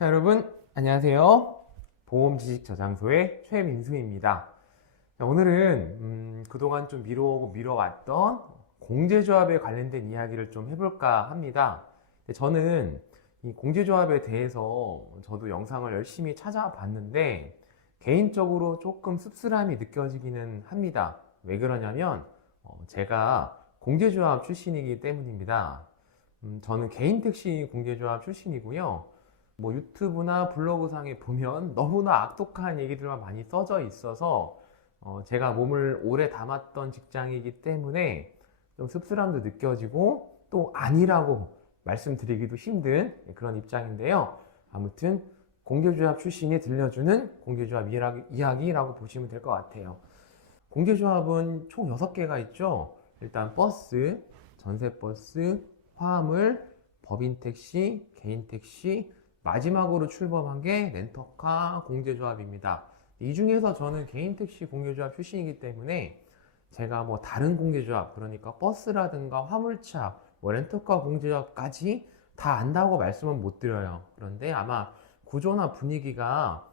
자, 여러분, 안녕하세요. 보험지식저장소의 최민수입니다. 자, 오늘은 그동안 좀 미뤄오고 미뤄왔던 공제조합에 관련된 이야기를 좀 해볼까 합니다. 저는 이 공제조합에 대해서 저도 영상을 열심히 찾아봤는데 개인적으로 조금 씁쓸함이 느껴지기는 합니다. 왜 그러냐면 제가 공제조합 출신이기 때문입니다. 저는 개인택시 공제조합 출신이고요. 뭐 유튜브나 블로그상에 보면 너무나 악독한 얘기들만 많이 써져 있어서 제가 몸을 오래 담았던 직장이기 때문에 좀 씁쓸함도 느껴지고 또 아니라고 말씀드리기도 힘든 그런 입장인데요. 아무튼 공제조합 출신이 들려주는 공제조합 이야기라고 보시면 될 것 같아요. 공제조합은 총 6개가 있죠. 일단 버스, 전세버스, 화물, 법인택시, 개인택시, 마지막으로 출범한 게 렌터카 공제조합입니다. 이 중에서 저는 개인택시 공제조합 출신이기 때문에 제가 뭐 다른 공제조합, 그러니까 버스라든가 화물차, 뭐 렌터카 공제조합까지 다 안다고 말씀은 못 드려요. 그런데 아마 구조나 분위기가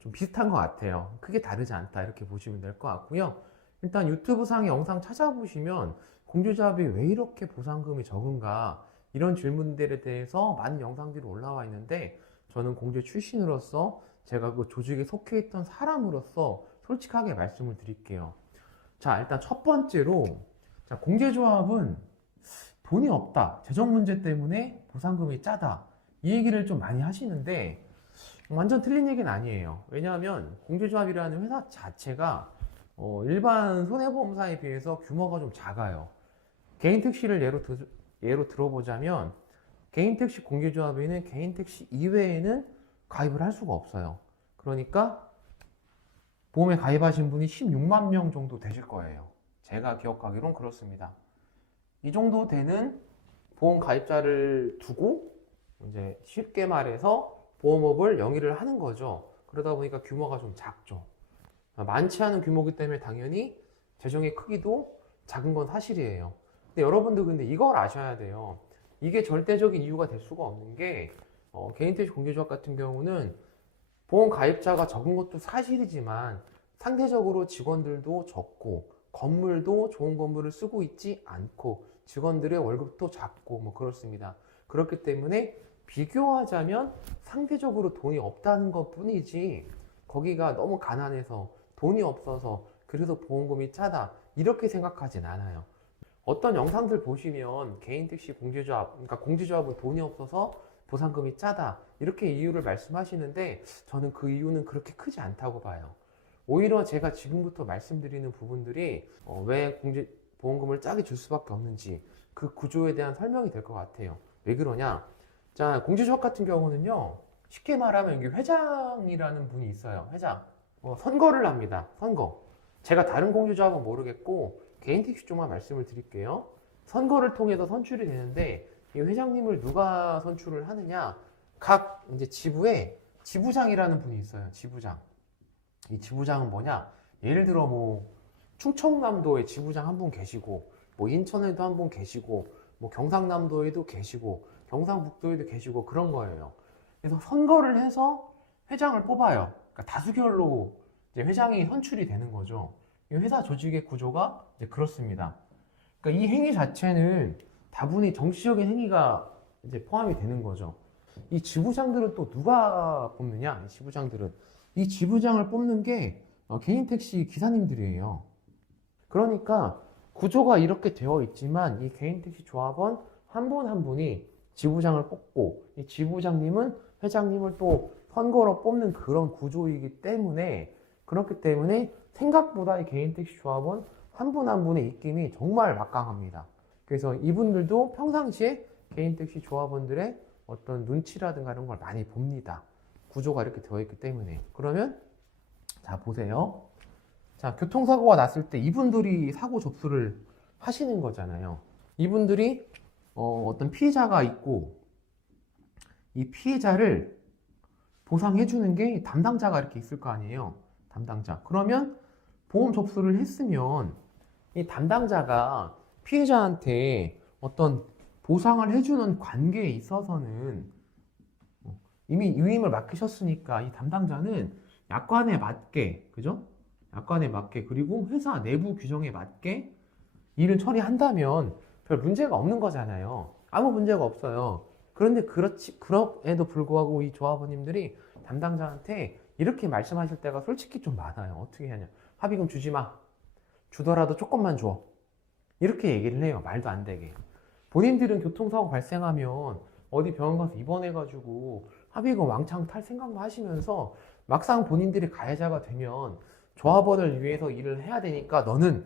좀 비슷한 것 같아요. 크게 다르지 않다 이렇게 보시면 될 것 같고요. 일단 유튜브 상의 영상 찾아보시면 공제조합이 왜 이렇게 보상금이 적은가 이런 질문들에 대해서 많은 영상들이 올라와 있는데 저는 공제 출신으로서 제가 그 조직에 속해 있던 사람으로서 솔직하게 말씀을 드릴게요. 자, 일단 첫 번째로 공제조합은 돈이 없다, 재정 문제 때문에 보상금이 짜다, 이 얘기를 좀 많이 하시는데 완전 틀린 얘기는 아니에요. 왜냐하면 공제조합이라는 회사 자체가 일반 손해보험사에 비해서 규모가 좀 작아요. 개인택시를 예로 들어보자면 개인택시 공제조합에는 개인택시 이외에는 가입을 할 수가 없어요. 그러니까 보험에 가입하신 분이 16만 명 정도 되실 거예요. 제가 기억하기론 그렇습니다. 이 정도 되는 보험 가입자를 두고 이제 쉽게 말해서 보험업을 영위를 하는 거죠. 그러다 보니까 규모가 좀 작죠. 많지 않은 규모이기 때문에 당연히 재정의 크기도 작은 건 사실이에요. 근데 여러분들 근데 이걸 아셔야 돼요. 이게 절대적인 이유가 될 수가 없는 게 개인택시 공제조합 같은 경우는 보험 가입자가 적은 것도 사실이지만 상대적으로 직원들도 적고 건물도 좋은 건물을 쓰고 있지 않고 직원들의 월급도 작고 뭐 그렇습니다. 그렇기 때문에 비교하자면 상대적으로 돈이 없다는 것 뿐이지 거기가 너무 가난해서 돈이 없어서 그래서 보험금이 짜다 이렇게 생각하진 않아요. 어떤 영상들 보시면 개인택시 공제조합, 그러니까 공제조합은 돈이 없어서 보상금이 짜다 이렇게 이유를 말씀하시는데 저는 그 이유는 그렇게 크지 않다고 봐요. 오히려 제가 지금부터 말씀드리는 부분들이 왜 보험금을 짜게 줄 수밖에 없는지 그 구조에 대한 설명이 될 것 같아요. 왜 그러냐? 자, 공제조합 같은 경우는요, 쉽게 말하면 여기 회장이라는 분이 있어요. 회장. 선거를 합니다. 선거. 제가 다른 공제조합은 모르겠고 개인택시 쪽만 말씀을 드릴게요. 선거를 통해서 선출이 되는데 이 회장님을 누가 선출을 하느냐? 각 이제 지부에 지부장이라는 분이 있어요. 지부장. 이 지부장은 뭐냐? 예를 들어 뭐 충청남도에 지부장 한 분 계시고 뭐 인천에도 한 분 계시고 뭐 경상남도에도 계시고 경상북도에도 계시고 그런 거예요. 그래서 선거를 해서 회장을 뽑아요. 그러니까 다수결로 이제 회장이 선출이 되는 거죠. 이 회사 조직의 구조가 이제 그렇습니다. 그러니까 이 행위 자체는 다분히 정치적인 행위가 이제 포함이 되는 거죠. 이 지부장들은 또 누가 뽑느냐? 이 지부장을 뽑는 게 개인택시 기사님들이에요. 그러니까 구조가 이렇게 되어 있지만 이 개인택시 조합원 한 분 한 분이 지부장을 뽑고 이 지부장님은 회장님을 또 선거로 뽑는 그런 구조이기 때문에 그렇기 때문에 생각보다 이 개인택시 조합원 한 분 한 분의 입김이 정말 막강합니다. 그래서 이분들도 평상시에 개인택시 조합원들의 어떤 눈치라든가 이런 걸 많이 봅니다. 구조가 이렇게 되어 있기 때문에. 그러면 자 보세요. 자, 교통사고가 났을 때 이분들이 사고 접수를 하시는 거잖아요. 이분들이 어떤 피해자가 있고 이 피해자를 보상해 주는 게 담당자가 이렇게 있을 거 아니에요. 담당자. 그러면 보험 접수를 했으면 이 담당자가 피해자한테 어떤 보상을 해주는 관계에 있어서는 이미 유임을 맡기셨으니까 이 담당자는 약관에 맞게, 그죠? 약관에 맞게, 그리고 회사 내부 규정에 맞게 일을 처리한다면 별 문제가 없는 거잖아요. 아무 문제가 없어요. 그런데 그럼에도 불구하고 이 조합원님들이 담당자한테 이렇게 말씀하실 때가 솔직히 좀 많아요. 어떻게 하냐. 합의금 주지 마. 주더라도 조금만 줘. 이렇게 얘기를 해요. 말도 안 되게. 본인들은 교통사고 발생하면 어디 병원 가서 입원해가지고 합의금 왕창 탈 생각만 하시면서 막상 본인들이 가해자가 되면 조합원을 위해서 일을 해야 되니까 너는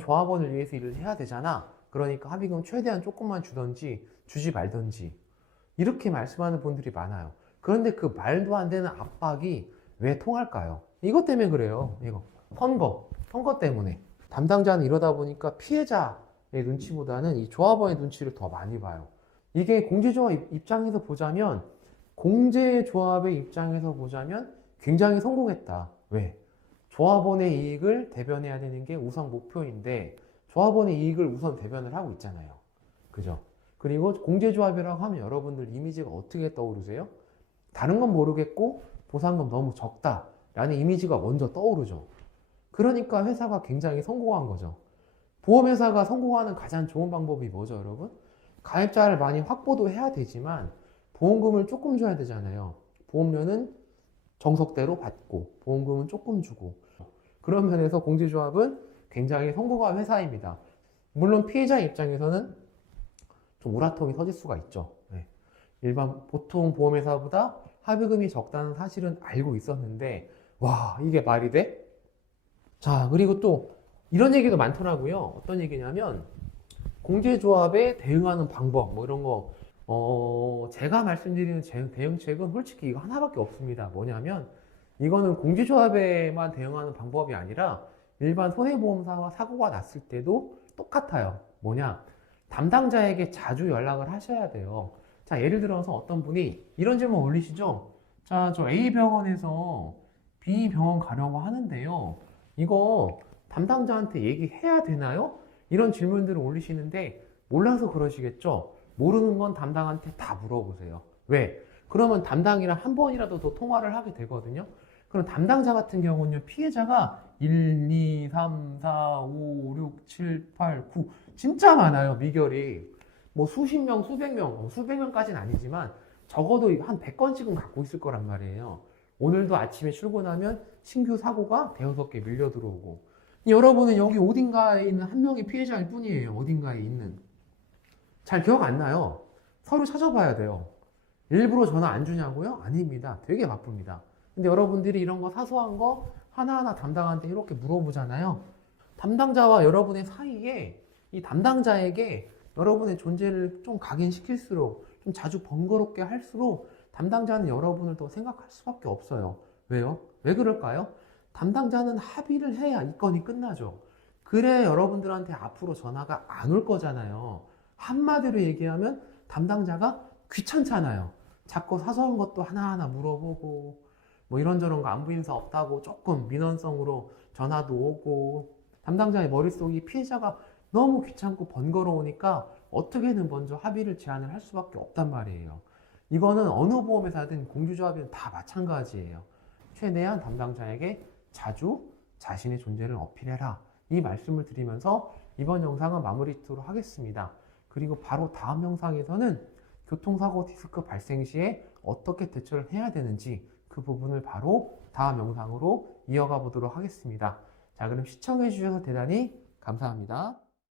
조합원을 위해서 일을 해야 되잖아. 그러니까 합의금 최대한 조금만 주던지 주지 말던지 이렇게 말씀하는 분들이 많아요. 그런데 그 말도 안 되는 압박이 왜 통할까요? 이것 때문에 그래요. 이거 선거 때문에 담당자는 이러다 보니까 피해자의 눈치보다는 이 조합원의 눈치를 더 많이 봐요. 이게 공제조합 입장에서 보자면 공제조합의 입장에서 보자면 굉장히 성공했다. 왜? 조합원의 이익을 대변해야 되는 게 우선 목표인데 조합원의 이익을 우선 대변을 하고 있잖아요. 그죠? 그리고 공제조합이라고 하면 여러분들 이미지가 어떻게 떠오르세요? 다른 건 모르겠고 보상금 너무 적다라는 이미지가 먼저 떠오르죠. 그러니까 회사가 굉장히 성공한 거죠. 보험회사가 성공하는 가장 좋은 방법이 뭐죠, 여러분? 가입자를 많이 확보도 해야 되지만 보험금을 조금 줘야 되잖아요. 보험료는 정석대로 받고 보험금은 조금 주고 그런 면에서 공제조합은 굉장히 성공한 회사입니다. 물론 피해자 입장에서는 좀 우라통이 터질 수가 있죠. 네. 일반 보통 보험회사보다 합의금이 적다는 사실은 알고 있었는데 와 이게 말이 돼? 자 그리고 또 이런 얘기도 많더라고요. 어떤 얘기냐면 공제조합에 대응하는 방법 뭐 이런 거 제가 말씀드리는 대응책은 솔직히 이거 하나밖에 없습니다. 뭐냐면 이거는 공제조합에만 대응하는 방법이 아니라 일반 손해보험사와 사고가 났을 때도 똑같아요. 뭐냐? 담당자에게 자주 연락을 하셔야 돼요. 자, 예를 들어서 어떤 분이 이런 질문 올리시죠? 자, 저 A병원에서 B병원 가려고 하는데요. 이거 담당자한테 얘기해야 되나요? 이런 질문들을 올리시는데 몰라서 그러시겠죠? 모르는 건 담당한테 다 물어보세요. 왜? 그러면 담당이랑 한 번이라도 더 통화를 하게 되거든요. 그럼 담당자 같은 경우는요, 피해자가 1, 2, 3, 4, 5, 6, 7, 8, 9 진짜 많아요, 미결이. 뭐 수십 명, 수백 명, 수백 명까지는 아니지만 적어도 한 100건씩은 갖고 있을 거란 말이에요. 오늘도 아침에 출근하면 신규 사고가 대여섯 개 밀려 들어오고 여러분은 여기 어딘가에 있는 한 명의 피해자일 뿐이에요. 어딘가에 있는. 잘 기억 안 나요. 서류 찾아봐야 돼요. 일부러 전화 안 주냐고요? 아닙니다. 되게 바쁩니다. 근데 여러분들이 이런 거 사소한 거 하나하나 담당한테 이렇게 물어보잖아요. 담당자와 여러분의 사이에 이 담당자에게 여러분의 존재를 좀 각인시킬수록 좀 자주 번거롭게 할수록 담당자는 여러분을 더 생각할 수밖에 없어요. 왜요? 왜 그럴까요? 담당자는 합의를 해야 이 건이 끝나죠. 그래야 여러분들한테 앞으로 전화가 안 올 거잖아요. 한마디로 얘기하면 담당자가 귀찮잖아요. 자꾸 사소한 것도 하나하나 물어보고 뭐 이런저런 거 안부 인사 없다고 조금 민원성으로 전화도 오고 담당자의 머릿속이 피해자가 너무 귀찮고 번거로우니까 어떻게든 먼저 합의를 제안을 할 수밖에 없단 말이에요. 이거는 어느 보험회사든 공주조합이든 다 마찬가지예요. 최대한 담당자에게 자주 자신의 존재를 어필해라. 이 말씀을 드리면서 이번 영상은 마무리 짓도록 하겠습니다. 그리고 바로 다음 영상에서는 교통사고 디스크 발생 시에 어떻게 대처를 해야 되는지 그 부분을 바로 다음 영상으로 이어가 보도록 하겠습니다. 자, 그럼 시청해 주셔서 대단히 감사합니다.